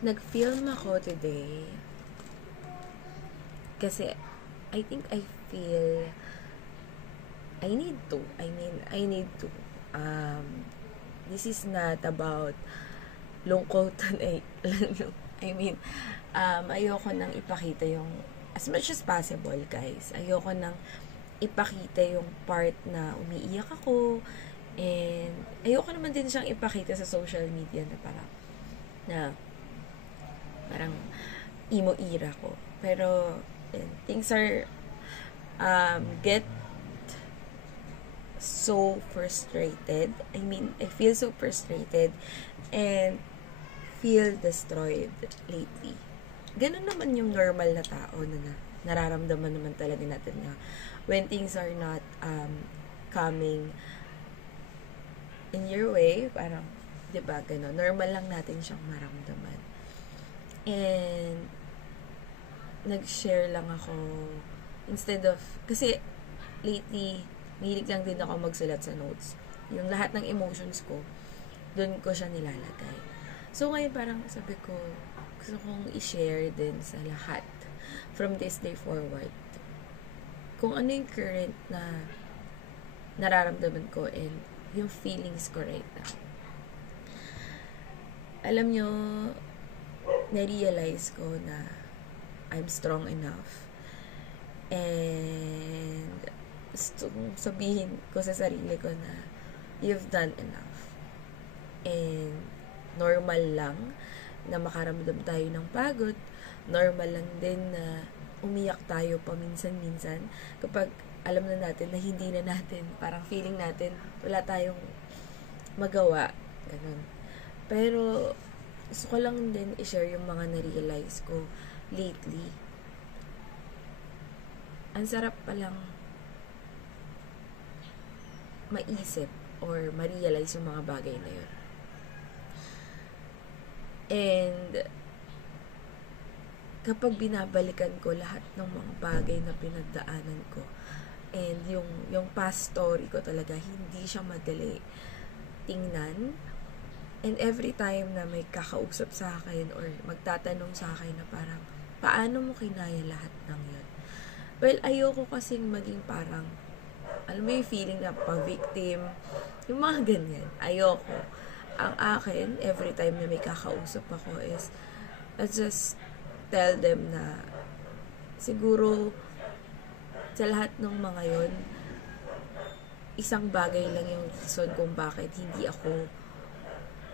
Nag-film ako today kasi I think I feel I need to. I need to. This is not about lungkot. Ayoko nang ipakita yung, as much as possible, guys, ayoko nang ipakita yung part na umiiyak ako, and ayoko naman din siyang ipakita sa social media na parang emo era ko. Pero things are get so frustrated. I feel so frustrated and feel destroyed lately. Ganun naman yung normal na tao na nararamdaman naman talaga natin na when things are not coming in your way, parang, diba, ganun. Normal lang natin siyang maramdaman. And nag-share lang ako instead of, kasi lately mahilig lang din ako magsulat sa notes. Yung lahat ng emotions ko, doon ko siya nilalagay. So ngayon parang sabi ko, gusto kong i-share din sa lahat from this day forward kung ano yung current na nararamdaman ko and yung feelings ko right now. Alam nyo, na-realize ko na I'm strong enough and gusto kong sabihin ko sa sarili ko na you've done enough and normal lang na makaramdam tayo ng pagod, normal lang din na umiyak tayo paminsan-minsan kapag alam na natin na hindi na natin, parang feeling natin wala tayong magawa, ganun. Pero gusto ko lang din i-share yung mga na-realize ko lately. Ang sarap palang maisip or ma-realize yung mga bagay na yun. And kapag binabalikan ko lahat ng mga bagay na pinagdaanan ko and yung past story ko talaga, hindi siya madali tingnan. And every time na may kakausap sa akin or magtatanong sa akin na parang, paano mo kinaya lahat ng yun? Well, ayoko kasing maging parang, alam mo yung feeling na pa-victim, yung mga ganyan. Ayoko. Ang akin, every time na may kakausap ako is, I just tell them na siguro sa lahat ng mga yun, isang bagay lang yung reason kung bakit hindi ako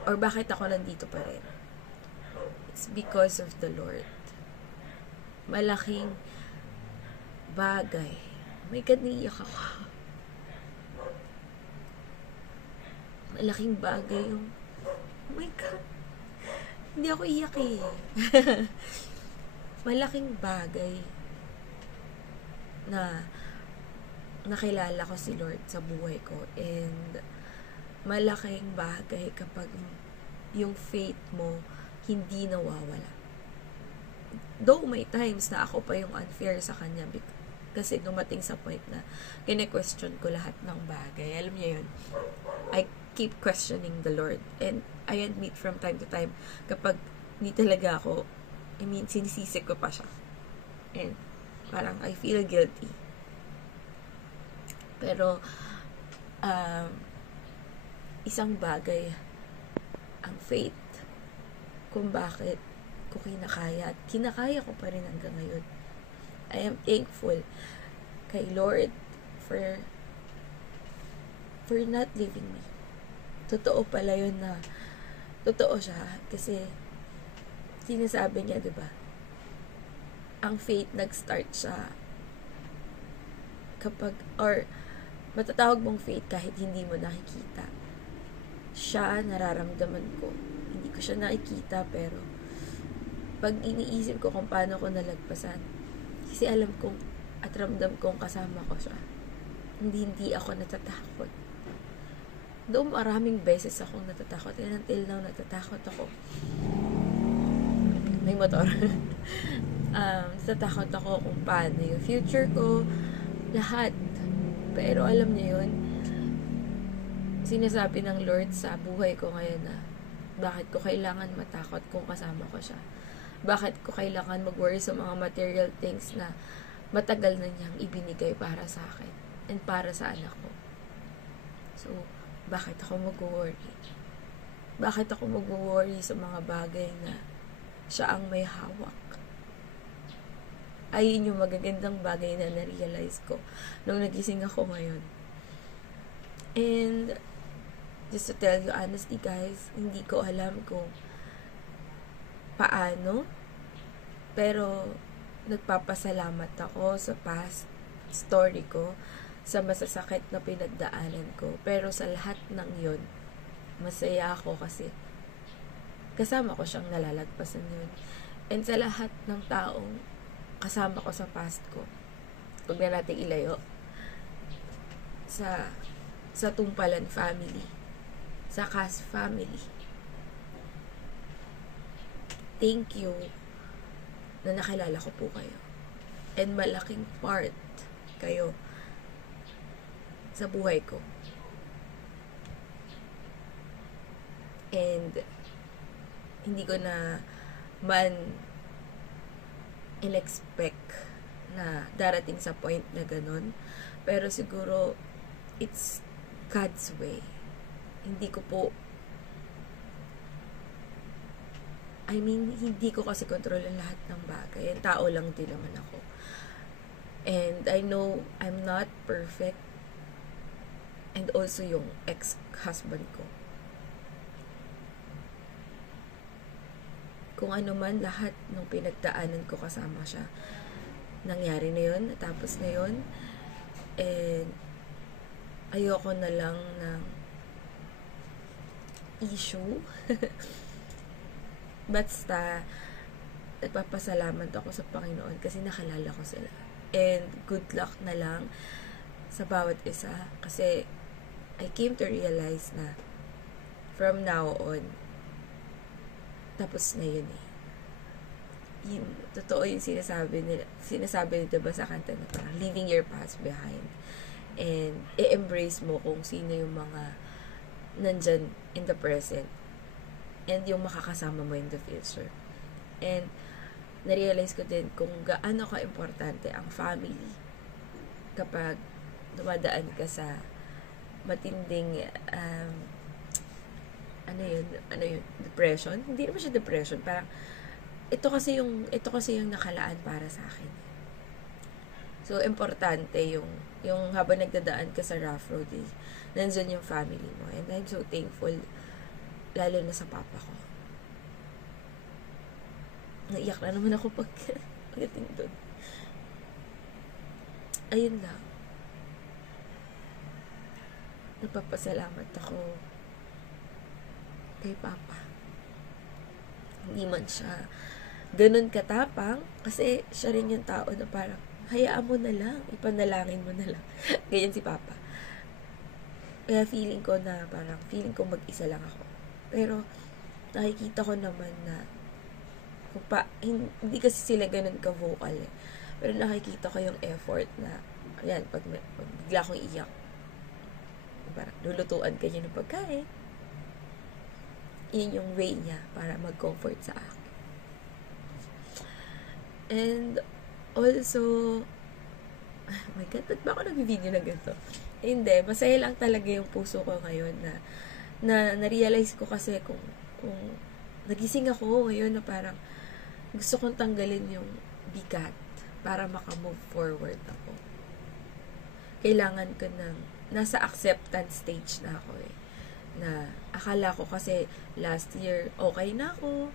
or bakit ako nandito pa rin. It's because of the Lord. Malaking bagay. Oh my God, naiyak ako. Malaking bagay yung, oh my God, hindi ako iyak eh. Malaking bagay na nakilala ko si Lord sa buhay ko, and malaking bagay kapag yung faith mo hindi nawawala. Though may times na ako pa yung unfair sa Kanya kasi dumating sa point na kine-question ko lahat ng bagay. Alam niyo yun? I keep questioning the Lord, and I admit from time to time kapag hindi talaga ako, sinisisi ko pa siya, and parang I feel guilty. Pero isang bagay ang faith kung bakit ko kinakaya at kinakaya ko pa rin hanggang ngayon. I am thankful kay Lord for not leaving me. Totoo pala yun na totoo siya kasi sinasabi niya, diba, ang faith nag-start siya kapag, or matatawag mong faith kahit hindi mo nakikita. Siya nararamdaman ko, hindi ko siya nakikita, pero pag iniisip ko kung paano ko nalagpasan, kasi alam kong at ramdam kong kasama ko siya, hindi ako natatakot. Doon maraming beses akong natatakot, and until now natatakot ako. May motor. Natatakot ako kung paano yung future ko, lahat. Pero alam niyo yun, sinasabi ng Lord sa buhay ko ngayon na Bakit ko kailangan matakot kung kasama ko siya? Bakit ko kailangan mag-worry sa mga material things na matagal na niyang ibinigay para sa akin and para sa anak ko? So, bakit ako mag-worry? Bakit ako mag-worry sa mga bagay na siya ang may hawak? Ayun yung magagandang bagay na na-realize ko nung nagising ako ngayon. And just to tell you honestly guys, hindi ko alam kung paano, pero nagpapasalamat ako sa past story ko, sa masasakit na pinagdaanan ko. Pero sa lahat ng yun, masaya ako kasi kasama ko siyang nalalagpasan yun. And sa lahat ng taong kasama ko sa past ko, huwag na natin ilayo, sa Tumpalan family, sa Cas family, thank you na nakilala ko po kayo. And malaking part kayo sa buhay ko. And hindi ko na man in-expect na darating sa point na ganun. Pero siguro, it's God's way. Hindi ko po, hindi ko kasi kontrol ang lahat ng bagay. Ang tao lang din naman ako. And I know I'm not perfect. And also yung ex-husband ko. Kung ano man lahat ng pinagdaanan ko kasama siya, nangyari na yun, natapos na yun, and ayoko na lang ng issue. Basta nagpapasalamat ako sa Panginoon kasi nakalala ko sila, and good luck na lang sa bawat isa, kasi I came to realize na from now on, tapos na yun eh. Yung, totoo yung sinasabi nila diba sa kanta na parang leaving your past behind, and i-embrace mo kung sino yung mga nandyan in the present and yung makakasama mo in the future. And na-realize ko din kung gaano ka-importante ang family kapag dumadaan ka sa matinding depression. Hindi naman siya depression, parang ito kasi yung nakalaan para sa akin. So importante yung habang nagdadaan ka sa rough road, nandyan yung family mo, and I'm so thankful, lalo na sa papa ko. Naiyak na naman ako pagdating doon. Ayun lang, nagpapasalamat ako kay papa. Hindi man siya ganun katapang, kasi siya rin yung tao na parang hayaan mo na lang, ipanalangin mo na lang. Ganyan si papa. Kaya feeling ko mag-isa lang ako. Pero nakikita ko naman na hindi kasi sila ganun ka-vocal eh. Pero nakikita ko yung effort na ayan, pag bigla akong iyak, parang lulutuan ka niya ng pagkain. Yun yung way niya para mag-comfort sa akin. And also, oh my God, ba't ba ako nag-video na ganito? Hindi, masaya lang talaga yung puso ko ngayon na na-realize ko kasi kung nagising ako ngayon na parang gusto kong tanggalin yung bigat para maka-move forward ako. Kailangan ko nasa acceptance stage na ako eh. Na akala ko kasi last year okay na ako,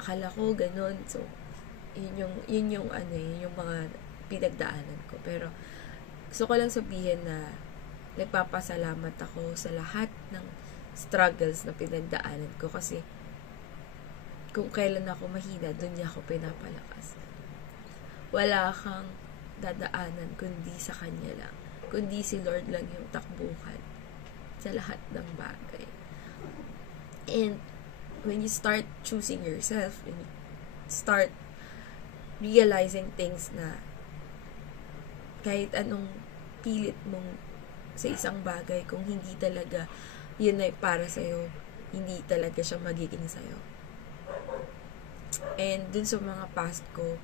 akala ko ganun, so yun yung mga pinagdaanan ko. Pero gusto ko lang sabihin na nagpapasalamat ako sa lahat ng struggles na pinagdaanan ko, kasi kung kailan ako mahina, doon niya ako pinapalakas. Wala kang dadaanan kundi sa Kanya lang, kundi si Lord lang yung takbuhan sa lahat ng bagay. And when you start choosing yourself, when you start realizing things na kahit anong pilit mong sa isang bagay, kung hindi talaga yun ay para sa'yo, hindi talaga siya magiging sa'yo. And dun sa mga past ko,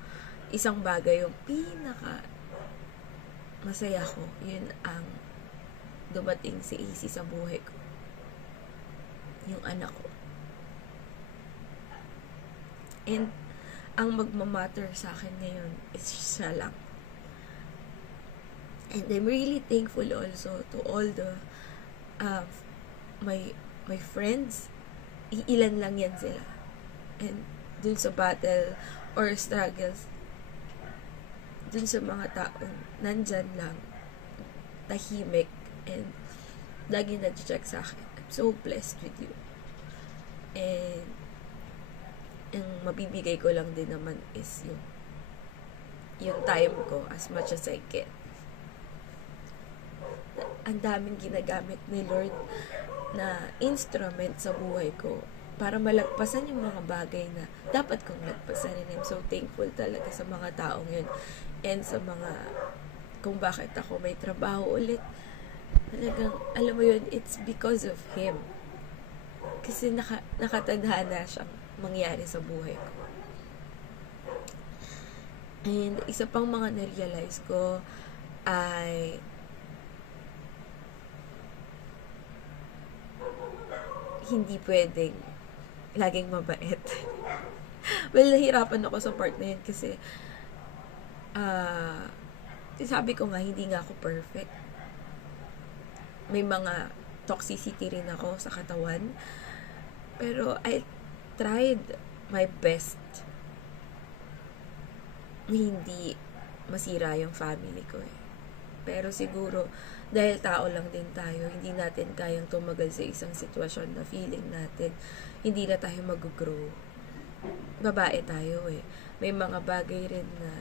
isang bagay yung pinaka masaya ko, yun ang dumating si AC sa buhay ko. Yung anak ko. And ang magmamatter sa akin ngayon is siya lang. And I'm really thankful also to all the my friends. Ilan lang yan sila. And dun sa battle or struggles, dun sa mga taong nandyan lang, tahimik, and lagi nag-check sa akin. I'm so blessed with you. And ang mabibigay ko lang din naman is yung time ko as much as I can. Ang daming ginagamit ni Lord na instrument sa buhay ko para malagpasan yung mga bagay na dapat kong lagpasan. And I'm so thankful talaga sa mga taong yun and sa mga kung bakit ako may trabaho ulit. Talagang, alam mo yun, it's because of Him. Kasi nakatadhana siyang mangyari sa buhay ko. And isa pang mga na-realize ko ay hindi pwedeng laging mabait. Well, nahirapan ako sa part na yun kasi sabi ko nga, hindi nga ako perfect. May mga toxicity rin ako sa katawan. Pero I tried my best na hindi masira yung family ko eh. Pero siguro, dahil tao lang din tayo, hindi natin kayang tumagal sa isang sitwasyon na feeling natin, hindi na tayo mag-grow. Babae tayo eh. May mga bagay rin na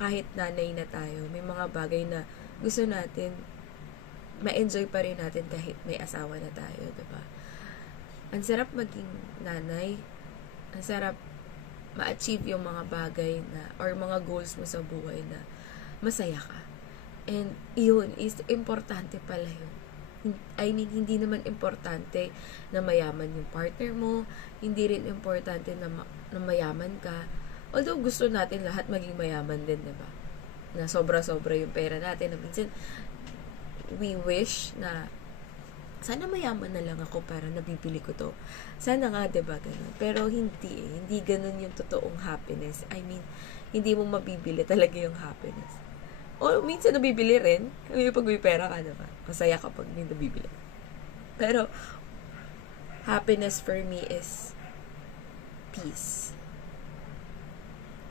kahit nanay na tayo, may mga bagay na gusto natin, ma-enjoy pa rin natin kahit may asawa na tayo, diba? Ang sarap maging nanay, ang sarap ma-achieve yung mga bagay na, or mga goals mo sa buhay na masaya ka. And yun is importante pala yun. I mean, hindi naman importante na mayaman yung partner mo, hindi rin importante na mayaman ka. Although gusto natin lahat maging mayaman din, diba? Na sobra-sobra yung pera natin. Na minsan, we wish na sana mayaman na lang ako para nabibili ko to. Sana nga, diba, ganun. Pero hindi eh. Hindi ganun yung totoong happiness. I mean, hindi mo mabibili talaga yung happiness. O minsan nabibili rin. Pag may pera ka, diba? Masaya kapag may nabibili. Pero, happiness for me is peace.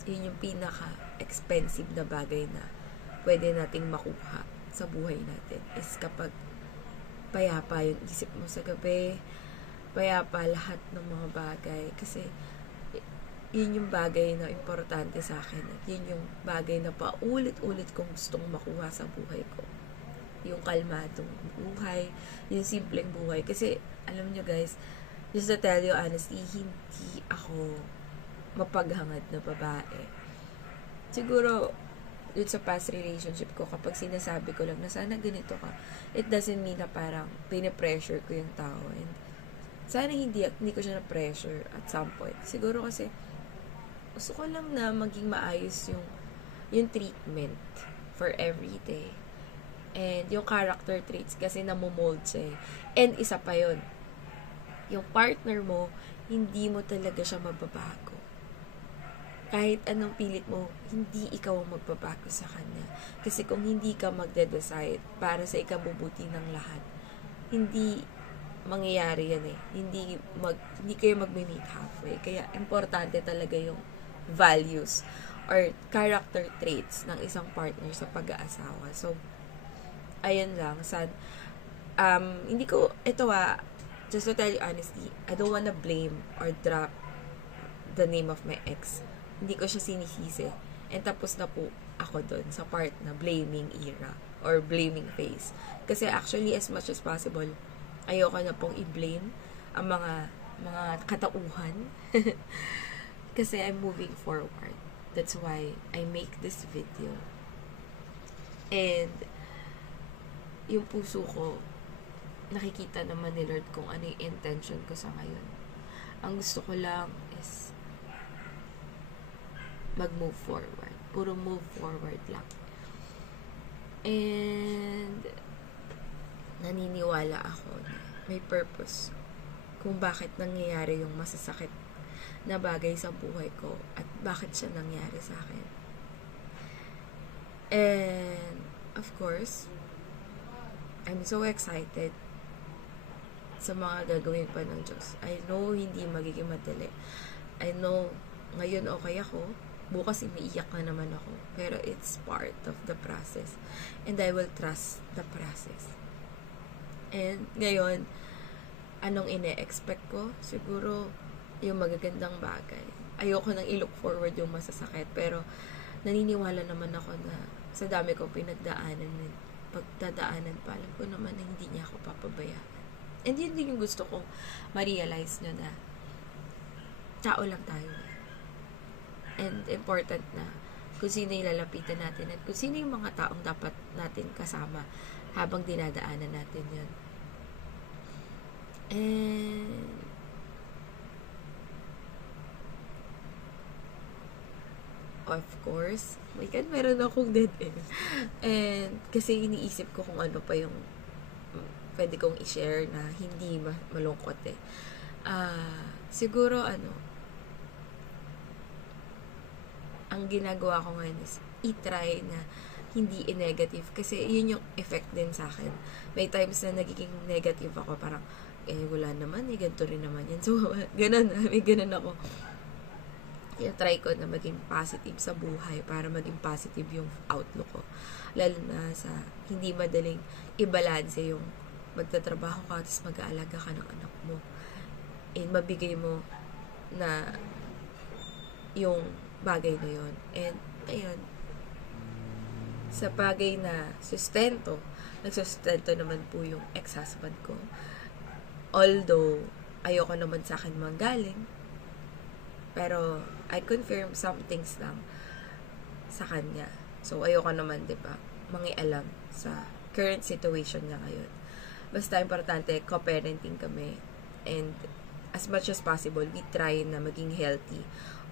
Yun yung pinaka-expensive na bagay na pwede nating makuha sa buhay natin. Is kapag payapa yung isip mo sa gabi, payapa lahat ng mga bagay. Kasi, yun yung bagay na importante sa akin. At yun yung bagay na paulit-ulit kong gustong makuha sa buhay ko. Yung kalmadong buhay, yung simpleng buhay. Kasi, alam nyo guys, just to tell you honestly, hindi ako mapaghangad na babae. Siguro, dun sa past relationship ko, kapag sinasabi ko lang na sana ganito ka, it doesn't mean na parang pinipressure ko yung tao. And sana hindi ko siya na-pressure at some point. Siguro kasi, gusto ko lang na maging maayos yung treatment for every day. And yung character traits kasi namomold siya. And isa pa yun, yung partner mo, hindi mo talaga siya mababago. Kahit anong pilit mo, hindi ikaw ang magbabago sa kanya. Kasi kung hindi ka magde-decide para sa ikabubuti ng lahat, hindi mangyayari yan eh. Hindi kayo magme-meet halfway. Kaya importante talaga yung values or character traits ng isang partner sa pag-aasawa. So, ayun lang. Hindi ko, just to tell you honestly, I don't wanna blame or drop the name of my ex. Hindi ko siya sinisisi. And tapos na po ako dun sa part na blaming era or blaming phase. Kasi actually, as much as possible, ayoko na pong i-blame ang mga katauhan. Kasi I'm moving forward. That's why I make this video. And yung puso ko, nakikita naman ni Lord kung ano yung intention ko sa ngayon. Ang gusto ko lang is mag-move forward. Puro move forward lang. And naniniwala ako na may purpose kung bakit nangyayari yung masasakit na bagay sa buhay ko at bakit siya nangyari sa akin. And of course, I'm so excited sa mga gagawin pa ng Diyos. I know hindi magiging madali. I know ngayon okay ako, bukas umiiyak na naman ako. Pero it's part of the process. And I will trust the process. And ngayon, anong ine-expect ko? Siguro, yung magagandang bagay. Ayoko nang i-look forward yung masasakit. Pero, naniniwala naman ako na sa dami kong pagdadaanan pa, alam ko naman na hindi niya ako papabayaan. And yun din yung gusto kong ma-realize nyo na tao lang tayo. And important na kung sino yung lalapitan natin at kung sino yung mga taong dapat natin kasama habang dinadaanan natin yun. And of course, meron akong dead end. And kasi iniisip ko kung ano pa yung pwede kong i-share na hindi malungkot eh. Siguro ang ginagawa ko ngayon is i-try na hindi i-negative kasi yun yung effect din sa akin. May times na nagiging negative ako, parang wala naman, ganito rin naman yan. So, may ganun ako. I-try ko na maging positive sa buhay para maging positive yung outlook ko. Lalo na sa hindi madaling i-balance yung magtatrabaho ka tapos mag-aalaga ka ng anak mo. And mabigay mo na yung bagay na yun. And, ayun, sa bagay na nagsustento naman po yung ex-husband ko. Although, ayoko naman sa akin manggaling, pero, I confirm some things lang sa kanya. So, ayoko naman, diba, mangialam sa current situation niya ngayon. Basta, importante, co-parenting kami. And, as much as possible, we try na maging healthy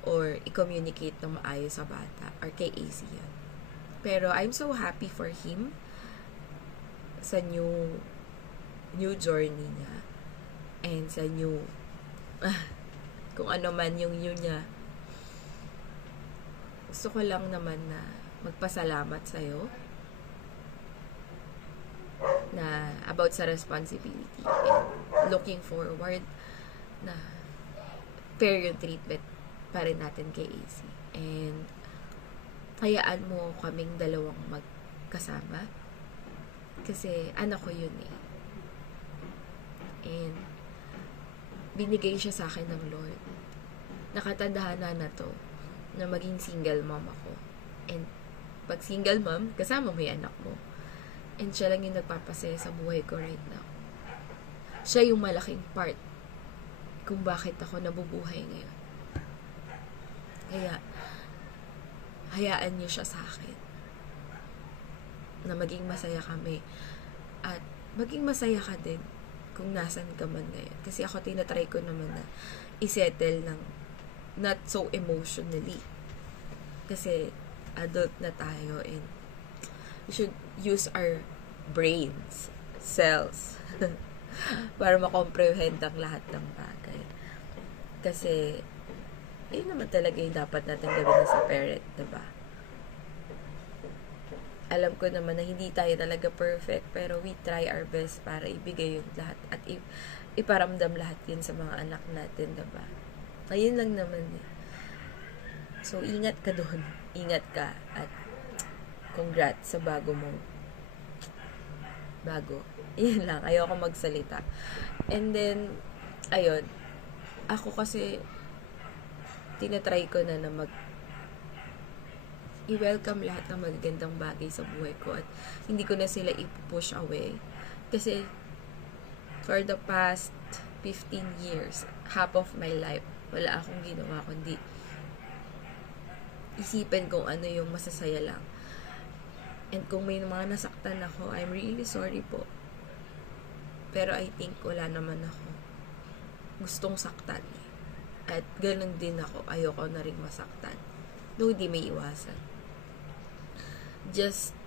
or i-communicate ng maayos sa bata or kay AC yan. Pero I'm so happy for him sa new journey niya and sa new kung ano man yung new niya. Gusto ko lang naman na magpasalamat sa'yo na about sa responsibility and looking forward na fair yung treatment pa rin natin kay AC. And hayaan mo kaming dalawang magkasama kasi anak ko yun eh. And binigay siya sa akin ng Lord. Nakatadhana na to na maging single mom ako. And pag single mom, kasama mo yung anak mo. And siya lang yung nagpapasaya sa buhay ko right now. Siya yung malaking part kung bakit ako nabubuhay ngayon. Kaya, hayaan niyo siya sa akin. Na maging masaya kami. At maging masaya ka din kung nasan ka man ngayon. Kasi ako tinatry ko naman na isettle ng not so emotionally. Kasi adult na tayo and we should use our brains, cells, para makomprehend ang lahat ng bagay. Kasi yun naman talaga yung dapat natin gawin na sa parent, diba? Alam ko naman na hindi tayo talaga perfect, pero we try our best para ibigay yung lahat at iparamdam lahat yun sa mga anak natin, diba? Ayun lang naman eh. So, ingat ka doon. Ingat ka at congrats sa bago. Yun lang. Ayoko magsalita. And then, ayun. Ako kasi tinatry ko na i-welcome lahat ng magagandang bagay sa buhay ko at hindi ko na sila i-push away. Kasi for the past 15 years, half of my life, wala akong ginawa kundi isipin kung ano yung masasaya lang. And kung may mga nasaktan ako, I'm really sorry po. Pero I think wala naman ako gustong saktan. At ganun din ako, ayoko na rin masaktan. Though di may iwasan. Just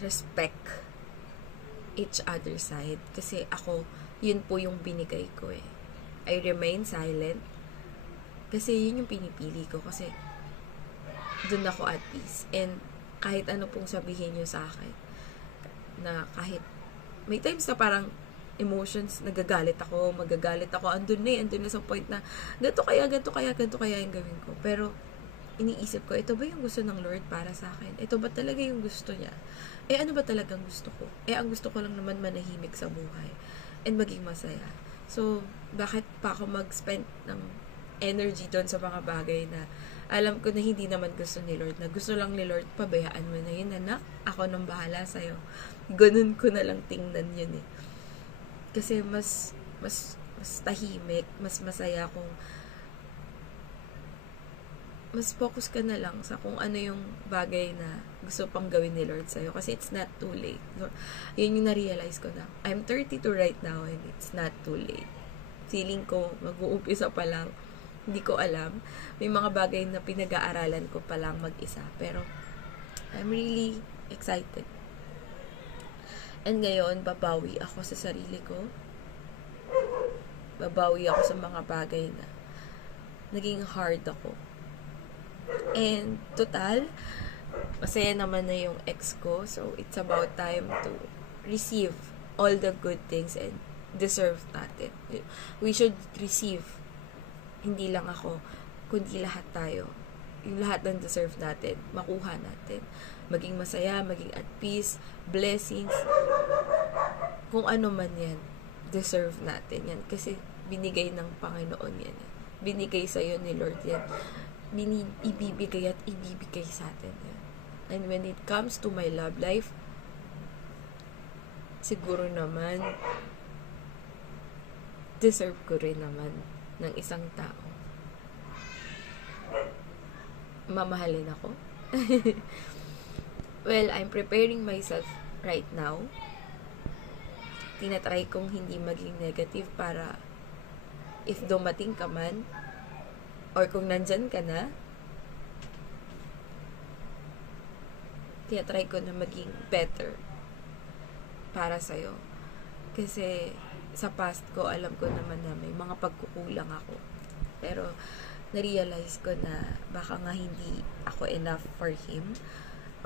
respect each other's side. Kasi ako, yun po yung binigay ko eh. I remain silent. Kasi yun yung pinipili ko. Kasi dun ako at peace. And kahit ano pong sabihin nyo sa akin, na kahit may times na parang emotions, magagalit ako, andun na sa point na ganito kaya yung gawin ko. Pero iniisip ko, ito ba yung gusto ng Lord para sa akin? Ito ba talaga yung gusto niya? Ano ba talagang gusto ko? Ang gusto ko lang naman manahimik sa buhay and maging masaya. So, bakit pa ako mag-spend ng energy doon sa mga bagay na alam ko na hindi naman gusto ni Lord, na gusto lang ni Lord, pabayaan mo na yun, anak, ako nang bahala sa'yo. Ganun ko na lang tingnan yun eh. Kasi mas tahimik, mas masaya kung mas focus ka na lang sa kung ano yung bagay na gusto pang gawin ni Lord sa'yo. Kasi it's not too late. So, yun yung na-realize ko na. I'm 32 right now and it's not too late. Feeling ko, mag-uumpisa pa lang. Hindi ko alam. May mga bagay na pinag-aaralan ko pa lang mag-isa. Pero, I'm really excited. And ngayon, babawi ako sa sarili ko. Babawi ako sa mga bagay na naging hard ako. And total, masaya naman na yung ex ko. So, it's about time to receive all the good things and deserve natin. We should receive, hindi lang ako, kundi lahat tayo. Yung lahat ng deserve natin, makuha natin. Maging masaya, maging at peace, blessings, kung ano man yan, deserve natin yan. Kasi binigay ng Panginoon yan. Binigay sa'yo ni Lord yan. Ibibigay at ibibigay sa atin yan. And when it comes to my love life, siguro naman, deserve ko rin naman ng isang tao. Mamahalin ako. Well, I'm preparing myself right now. Tinatry kong hindi maging negative para if dumating ka man, or kung nandyan ka na, tinatry ko na maging better para sa'yo. Kasi sa past ko, alam ko naman na may mga pagkukulang ako. Pero na-realize ko na baka nga hindi ako enough for him.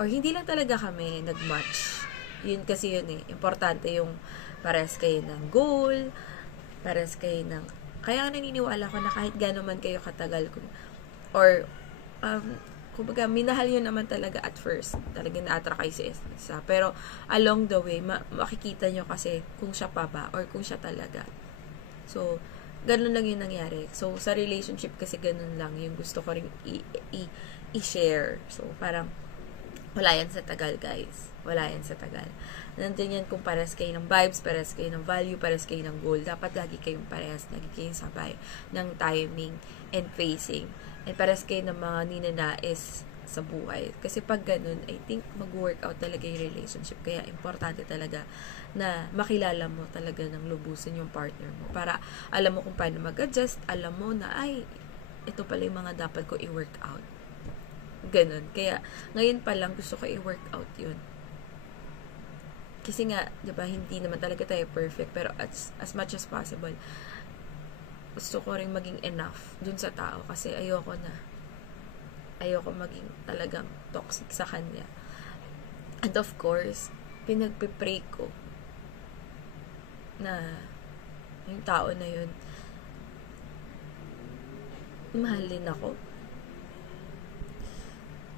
Or hindi lang talaga kami nag-match. Yun kasi yun eh. Importante yung parehas kayo ng goal, parehas kayo ng... Kaya naniniwala ko na kahit gano'n man kayo katagal or kumbaga minahal yun naman talaga at first. Talaga na-attract kayo sa isa. Pero along the way, makikita nyo kasi kung siya pa ba or kung siya talaga. So, ganun lang yung nangyari. So, sa relationship kasi ganun lang yung gusto ko rin i-share. So, parang wala yan sa tagal, guys. Wala yan sa tagal. Nandun yan kung parehas kayo ng vibes, parehas kayo ng value, parehas kayo ng goal. Dapat lagi kayong parehas, lagi kayong sabay ng timing and pacing. And parehas kayo ng mga ninanais sa buhay. Kasi pag ganun, I think mag-work out talaga yung relationship. Kaya importante talaga na makilala mo talaga ng lubusan yung partner mo. Para alam mo kung paano mag-adjust, alam mo na, ay, ito pala yung mga dapat ko i-work out. Ganun. Kaya, ngayon pa lang gusto ko i-work out yun. Kasi nga, diba, hindi naman talaga tayo perfect, pero as much as possible, gusto ko rin maging enough dun sa tao kasi ayoko maging talagang toxic sa kanya. And of course, pinagpipray ko na yung tao na yun, mahalin ako.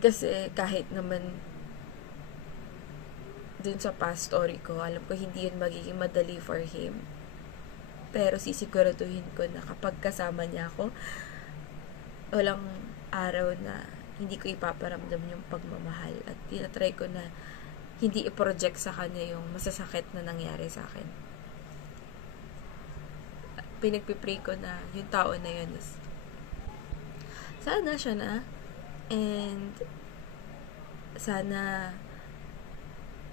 Kasi kahit naman dun sa past story ko, alam ko hindi yun magiging madali for him. Pero sisiguraduhin ko na kapag kasama niya ako, walang araw na hindi ko ipaparamdam yung pagmamahal. At tinatry ko na hindi i-project sa kanya yung masasakit na nangyari sa akin. Pinagpipray ko na yung tao na yun is sana siya na. And sana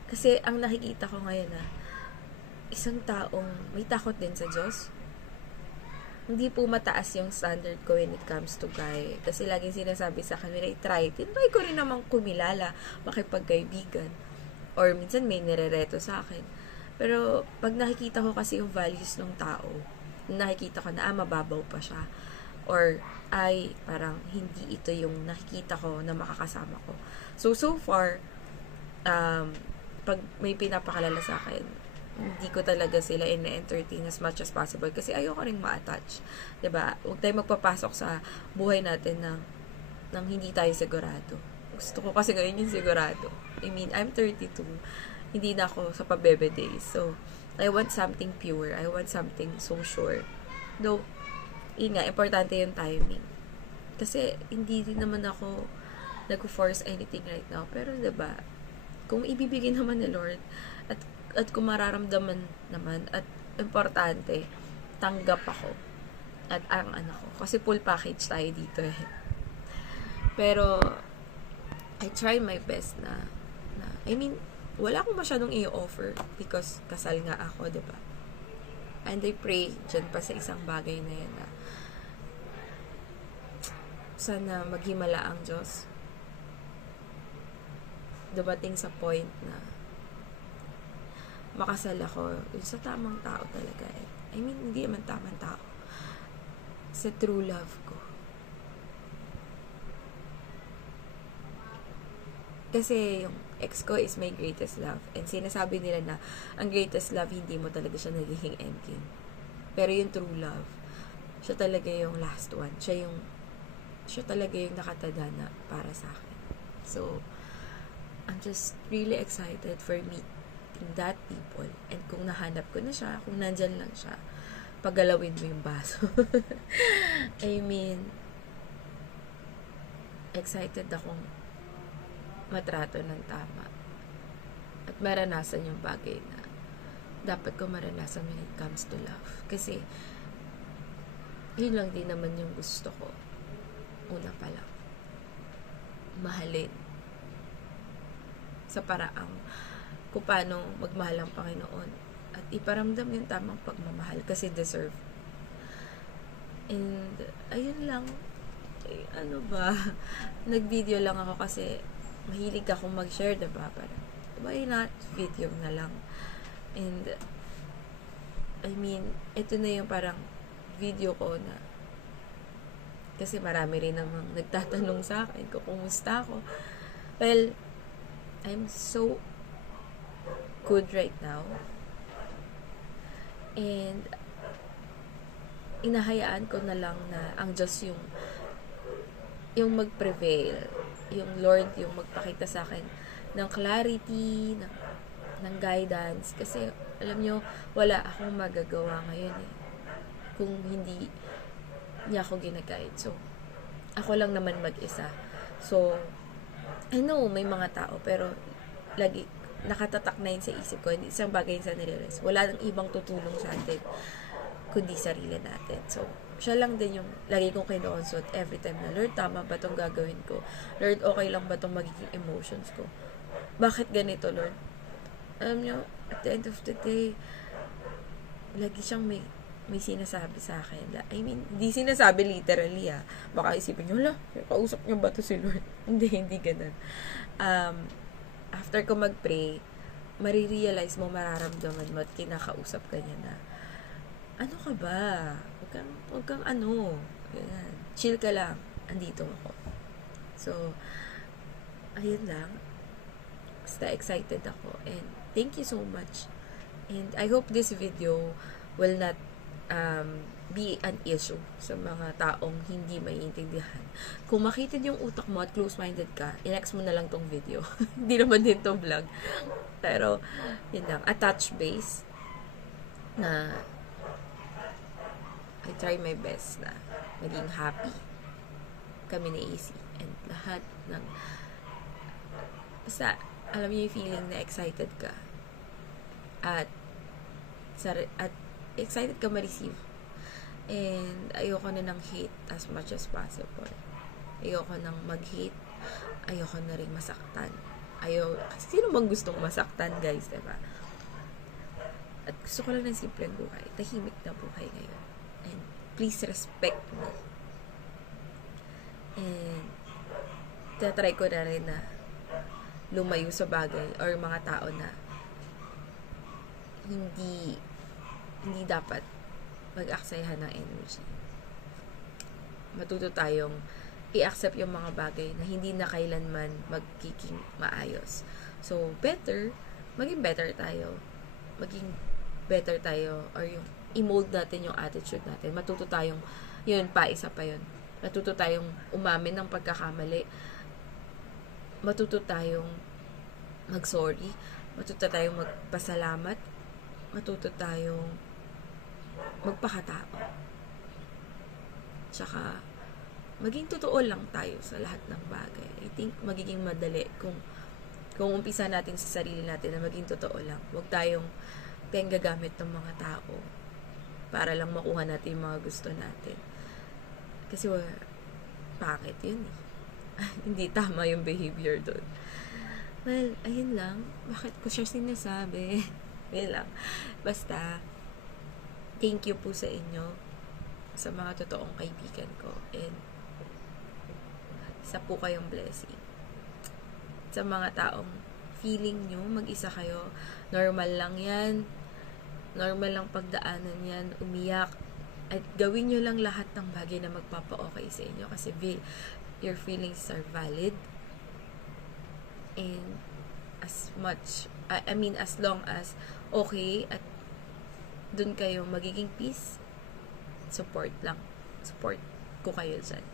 kasi ang nakikita ko ngayon isang taong may takot din sa Diyos. Hindi po mataas yung standard ko when it comes to guy. Kasi laging sinasabi sa akin, when I try ko rin namang kumilala, makipagkaibigan. Or minsan may nirereto sa akin. Pero pag nakikita ko kasi yung values ng tao, nakikita ko na mababaw pa siya. Or ay parang hindi ito yung nakikita ko na makakasama ko. So far, pag may pinapakalala sa akin, hindi ko talaga sila ina-entertain as much as possible kasi ayoko ring ma-attach. 'Di ba? Huwag tayong magpapasok sa buhay natin ng hindi tayo sigurado. Gusto ko kasi ngayon yung sigurado. I mean, I'm 32. Hindi na ako sa pabebe days. So, I want something pure. I want something so sure. Though, yun nga, importante yung timing. Kasi, hindi din naman ako nag-force anything right now. Pero, 'di ba? Kung ibibigay naman ni Lord at kung mararamdaman naman at importante, tanggap ako at ang anak ko. Kasi full package tayo dito eh. Pero, I try my best I mean, wala akong masyadong i-offer because kasal nga ako, diba? And I pray dyan pa sa isang bagay na yan na sana maghimala ang Diyos. Dumating sa point na makasal ako sa tamang tao talaga eh. I mean, hindi naman tamang tao. Sa true love ko. Kasi yung ex ko is my greatest love. And sinasabi nila na ang greatest love, hindi mo talaga siya nagiging endgame. Pero yung true love, siya talaga yung last one. Siya talaga yung nakatadhana para sa akin. So, I'm just really excited for meeting that people. And kung nahanap ko na siya, kung nandyan lang siya, paggalawin mo yung baso. I mean, excited akong matrato ng tama. At maranasan yung bagay na dapat ko maranasan when it comes to love. Kasi, yun lang din naman yung gusto ko. Una pa lang. Mahalin. Sa paraang kung paano magmahal ang Panginoon at iparamdam yung tamang pagmamahal kasi deserve. And ayun lang, ano ba, nag-video lang ako kasi mahilig akong mag-share, diba? Parang, why not video na lang? And I mean, ito na yung parang video ko na kasi marami rin namang nagtatanong sa akin kung kumusta ako. Well, I'm so good right now. And inahayaan ko na lang na ang Diyos yung mag-prevail. Yung Lord yung magpakita sa akin ng clarity, ng guidance. Kasi alam nyo, wala akong magagawa ngayon eh. Kung hindi niya ako ginaguide. So, ako lang naman mag-isa. So, I know may mga tao pero lagi nakatatak na yun sa isip ko. Hindi isang bagay sa nire-rest. Wala nang ibang tutulong sa atin kundi sarili natin. So, siya lang din yung lagi kong kinoconsult every time na, Lord, tama ba itong gagawin ko? Lord, okay lang ba itong magiging emotions ko? Bakit ganito, Lord? Alam nyo, at the end of the day, lagi siyang may sinasabi sa akin. I mean, hindi sinasabi literally Baka isipin nyo, kausap nyo ba to si Lord? hindi ganun. After ko mag-pray, marirealize mo, mararamdaman mo at kinakausap ka niya na, ano ka ba? Huwag kang ano. Ganyan. Chill ka lang. Andito ako. So, ayun lang. Basta excited ako. And thank you so much. And I hope this video will not be an issue sa mga taong hindi maiintindihan. Kung makitid yung utak mo at close-minded ka, i-next mo na lang tong video. Hindi naman din to vlog. Pero, yun lang. Attach base na I try my best na maging happy kami na AC and lahat ng basta alam niyo yung feeling na excited ka at excited ka ma-receive and ayoko na ng hate as much as possible. Ayoko nang mag-hate, ayoko na rin masaktan. Kasi sino bang gustong masaktan, guys, diba? At gusto ko lang ng simpleng buhay. Tahimik na buhay ngayon. And please respect me. And tatry ko na rin na lumayo sa bagay or mga tao na hindi dapat mag-aksayahan ng energy. Matuto tayong i-accept yung mga bagay na hindi na kailanman magiging maayos. So, maging better tayo, or yung i-mold natin yung attitude natin. Matuto tayong, isa pa yun. Matuto tayong umamin ng pagkakamali. Matuto tayong mag-sorry. Matuto tayong magpasalamat. Matuto tayong magpakatao. Tsaka, maging totoo lang tayo sa lahat ng bagay. I think magiging madali kung umpisa natin sa sarili natin na maging totoo lang. Huwag tayong gagamit ng mga tao para lang makuha natin yung mga gusto natin. Kasi bakit yun eh? Hindi tama yung behavior doon. Well, ayun lang. Bakit ko siya sinasabi? Yun lang. Basta, thank you po sa inyo, sa mga totoong kaibigan ko. And, isa po kayong blessing. Sa mga taong feeling nyo, mag-isa kayo, normal lang yan. Normal lang pagdaanan yan, umiyak. At gawin nyo lang lahat ng bagay na magpapa-okay sa inyo kasi your feelings are valid. And as long as okay at dun kayo magiging peace, support ko kayo dyan.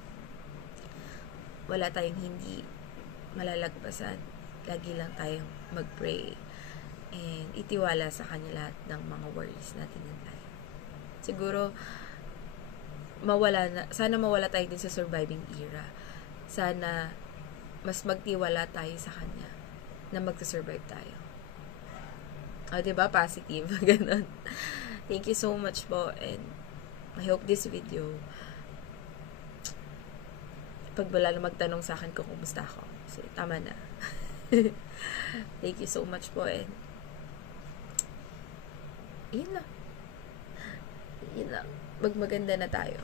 Wala tayong hindi malalagpasan. Lagi lang tayong mag-pray and itiwala sa Kanya lahat ng mga worries natin ng life. Siguro sana mawala tayo din sa surviving era. Sana mas magtiwala tayo sa Kanya na magsa-survive tayo. Diba? Positive. Ganon. Thank you so much po, and I hope this video, pag wala na magtanong sa akin kung kumusta ako. So, tama na. Thank you so much po, and yun lang. Magmaganda na tayo.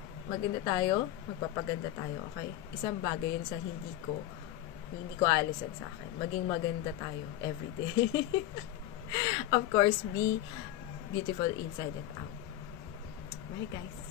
Magpapaganda tayo, okay? Isang bagay yun sa hindi ko aalisan sa akin. Maging maganda tayo everyday. Of course, be beautiful inside and out. Bye, guys.